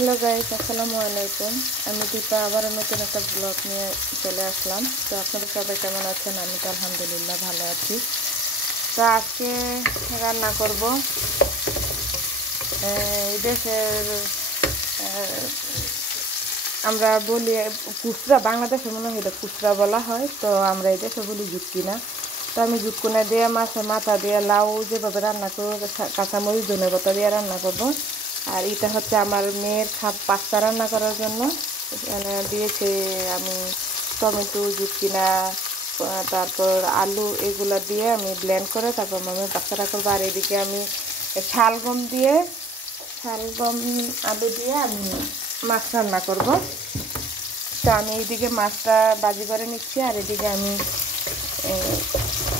Hello guys, আসসালামু আলাইকুম। আমি দীপা আবার নতুন একটা ব্লগ নিয়ে চলে আসলাম। তো আপনারা সবাই কেমন আছেন? আমি তো আলহামদুলিল্লাহ ভালো আছি। তো আজকে রান্না করব এই দেশের আমরা বলি কুচরা, বাংলাদেশে মনে হয় এটা কুচরা বলা হয়, তো আমরা এই দেশে বলি জুটকিনা। তো আমি জুটকুনা দিয়ে মাছের মাথা দিয়ে লাউ যেভাবে রান্না করবো, কাঁচামরিচ ধনের পাতা দিয়ে রান্না করব। আর এটা হচ্ছে আমার মেয়ের পাস্তা রান্না করার জন্য এখানে দিয়েছে আমি টমেটো, জুটকিনা, তারপর আলু, এগুলো দিয়ে আমি ব্লেন্ড করে তারপর আমি পাস্তাটা করবো। আর এদিকে আমি শালগম আলু দিয়ে আমি মাছ রান্না করব। তো আমি এইদিকে মাছটা ভাজি করে নিচ্ছি, আর এদিকে আমি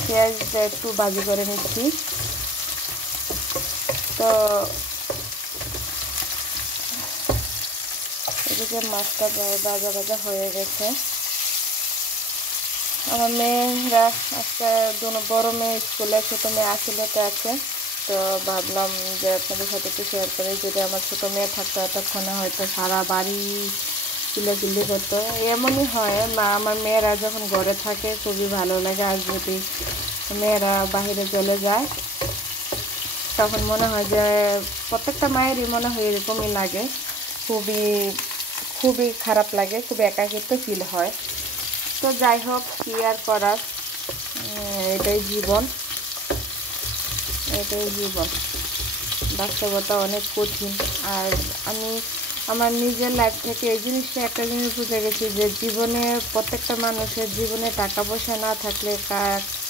পেঁয়াজটা একটু ভাজি করে নিচ্ছি। তো এদিকে মাছটা ভাজা হয়ে গেছে। আমার মেয়েরা আজকে বড় মেয়ে স্কুলে, ছোটো মেয়ে আসিলতে আছে। তো ভাবলাম যে আপনাদের সাথে একটু শেয়ার করি। যদি আমার ছোটো মেয়ে থাকতো এতক্ষণে হয়তো সারা বাড়ি চিল্লাচিল্লি করতো। এমনই হয়, আমার মেয়েরা যখন ঘরে থাকে খুবই ভালো লাগে, আর যদি মেয়েরা বাহিরে চলে যায় তখন মনে হয় যে প্রত্যেকটা মায়েরই মনে হয় এরকমই লাগে, খুবই খারাপ লাগে, খুবই একাকিত্ব ফিল হয়। তো যাই হোক, কি আর করার, এটাই জীবন। বাস্তবতা অনেক কঠিন। আর আমি আমার নিজের লাইফ থেকে এই জিনিসটা একটা জিনিস বুঝে গেছি যে জীবনে প্রত্যেকটা মানুষের জীবনে টাকা পয়সা না থাকলে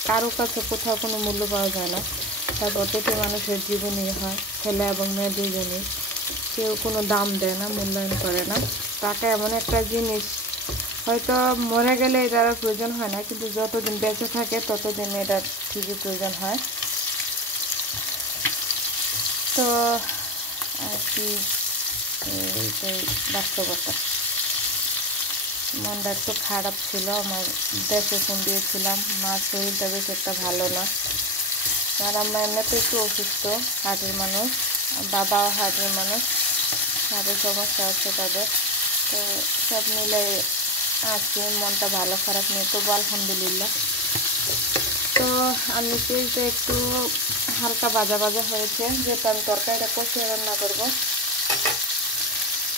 কারো কাছে কোথাও কোনো মূল্য পাওয়া যায় না। তার প্রত্যেকটি মানুষের জীবনই হয়, ছেলে এবং মেয়ে দুজনই, কেউ কোনো দাম দেয় না, মূল্যায়ন করে না। টাকা এমন একটা জিনিস, হয়তো মরে গেলে এটার প্রয়োজন হয় না, কিন্তু যতদিন বেঁচে থাকে ততদিন এটার ঠিকই প্রয়োজন হয়। তো আর কি, এইটাই বাস্তবতা। মনটা একটু খারাপ ছিল, আমার দেশে ফোন দিয়েছিলাম, মার শরীরটা বেশ একটা ভালো না। আর আমার এমনিতে একটু অসুস্থ, হার্টের মানুষ, বাবাও হার্টের মানুষ, হার্টের সমস্যা আছে তাদের। তো সব মিলে আছে, মনটা ভালো খারাপ নিয়ে, তবু আলহামদুলিল্লাহ। তো আমি পেঁয়াজটা একটু হালকা ভাজা হয়েছে, যেহেতু আমি তরকারিটা কষিয়ে রান্না করবো।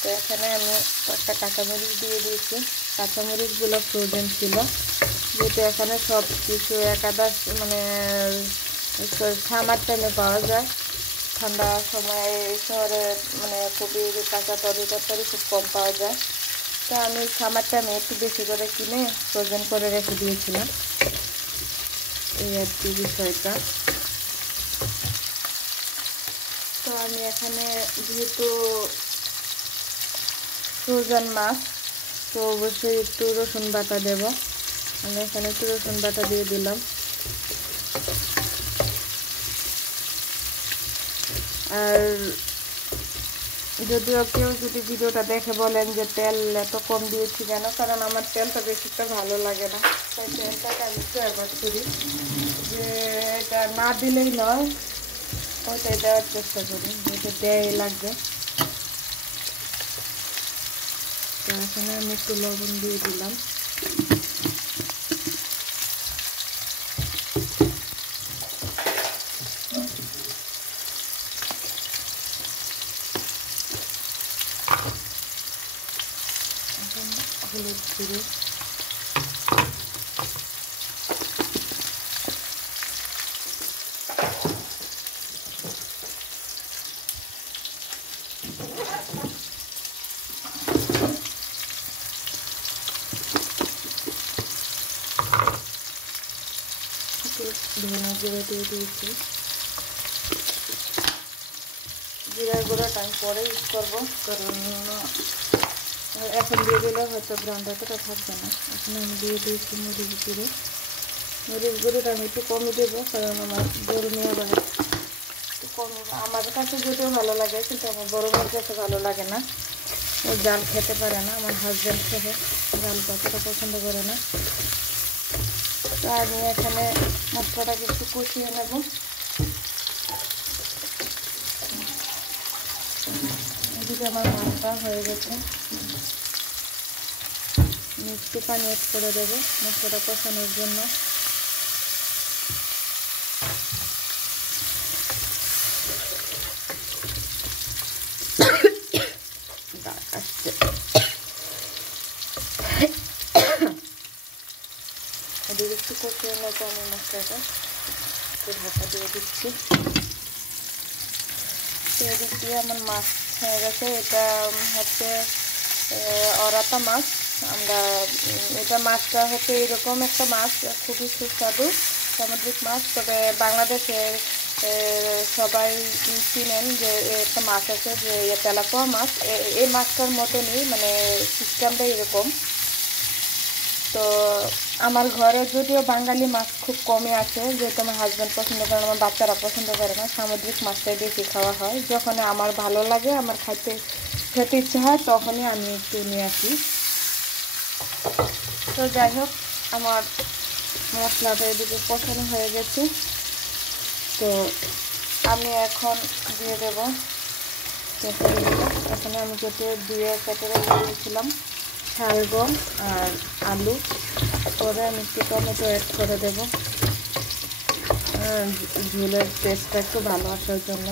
তো এখানে আমি একটা কাঁচামরিচ দিয়ে দিয়েছি। কাঁচামরিচগুলো ফ্রোজেন ছিল, যেহেতু এখানে সব কিছু একাদশ মানে সামার টাইমে পাওয়া যায়। ঠান্ডা সময় এই শহরে মানে খুবই কাঁচা তরকারি খুব কম পাওয়া যায়। তো আমি সামার টাইমে একটু বেশি করে কিনে ফ্রোজেন করে রেখে দিয়েছিলাম, এই আর কি বিষয়টা। তো আমি এখানে যেহেতু ফ্রোজেন মাছ, তো অবশ্যই একটু রসুন বাটা দেব। আমি এখানে একটু রসুন বাটা দিয়ে দিলাম। আর যদিও কেউ যদি ভিডিওটা দেখে বলেন যে তেল এত কম দিয়েছি কেন, কারণ আমার তেলটা বেশি একটা ভালো লাগে না, তাই তেলটাকে আমি একটু অ্যাভয়েড করি। যে এটা না দিলেই নয়, ওইটাই দেওয়ার চেষ্টা করি, যেটা দেয় লাগবে। তো এখানে আমি একটু লবণ দিয়ে দিলাম। হলুদ গুঁড়ো, ধনে গুঁড়ো দিয়ে দিয়েছি। জিরার গুঁড়োটা আমি পরে ইউজ করবো, কারণ এখন দিয়ে দিলে হয়তো ব্রাউনটা থাকবে না। এখন আমি দিয়ে দিয়েছি মরিচ গুঁড়োটা আমি একটু কমই দেবো, কারণ আমার বড় মেয়ে আবার একটু কমই, আমার কাছে যদিও ভালো লাগে কিন্তু আমার বড় মেয়ের কাছে ভালো লাগে না, ও জাল খেতে পারে না। আমার হাজব্যান্ড সহ জাল কতটা পছন্দ করে না। তো আমি এখানে মশলাটাকে একটু কষিয়ে নেব। এদিকে আমার মাছটা হয়ে গেছে, মিষ্টি পানি অ্যাড করে দেবো মশলাটা কষানোর জন্য। এদিকে একটু কষিয়ে নেবো আমি মশলাটা, একটু ঢাকা দিয়ে দিচ্ছি। এদিক দিয়ে আমার মাছ হয়ে গেছে। এটা হচ্ছে অরাতা মাছ। আমরা এটা মাছটা হচ্ছে এরকম একটা মাছ, খুবই সুস্বাদু সামুদ্রিক মাছ। তবে বাংলাদেশে সবাই চিনেন যে একটা মাছ আছে যে তেলাপোয়া মাছ, এই মাছটার মতনই, মানে সিস্টেমটা এরকম। তো আমার ঘরে যদিও বাঙালি মাছ খুব কমই আছে, যেহেতু আমার হাজব্যান্ড পছন্দ করে, আমার বাচ্চারা পছন্দ করে না, সামুদ্রিক মাছটাই বেশি খাওয়া হয়। যখন আমার ভালো লাগে, আমার খেতে ইচ্ছে হয়, তখনই আমি একটু নিয়ে আসি। তো যাই হোক, আমার মশলাটা এদিকে কষানো হয়ে গেছে। তো আমি এখন দিয়ে দেবো তরকারিগুলো। এখানে আমি কেটে কেটে দিয়েছিলাম শালগম আর আলু। পরে আমি একটু টমেটো অ্যাড করে দেবো ঝোলের টেস্টটা একটু ভালো আসার জন্য।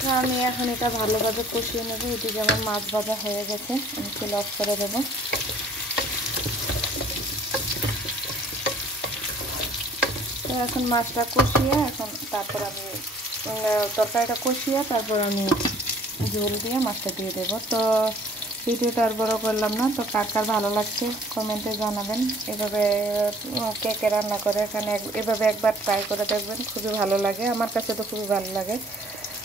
তো আমি এখন এটা ভালোভাবে কষিয়ে নেবো। এদিকে আমার মাছ ভাজা হয়ে গেছে, আমি চুলা অফ করে দেবো। তো এখন মাছটা কষিয়ে তারপর আমি তরকারিটা কষিয়ে তারপর আমি ঝোল দিয়ে মাছটা দিয়ে দেবো। তো ভিডিওটা আর বড় করলাম না। তো কার ভালো লাগছে কমেন্টে জানাবেন। এভাবে কে কে রান্না করে এখানে এভাবে একবার ট্রাই করে দেখবেন, খুবই ভালো লাগে, আমার কাছে তো খুবই ভালো লাগে।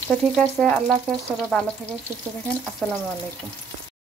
তো ঠিক আছে, আল্লাহ হাফেজ, সবাই ভালো থাকেন, সুস্থ থাকেন, আসসালামু আলাইকুম।